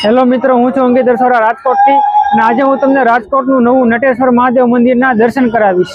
Hello મિત્રો, હું છું અંકિત દરસોરા રાજકોટથી અને આજે હું તમને રાજકોટનું નવું નટેશ્વર મહાદેવ મંદિરના દર્શન કરાવીશ।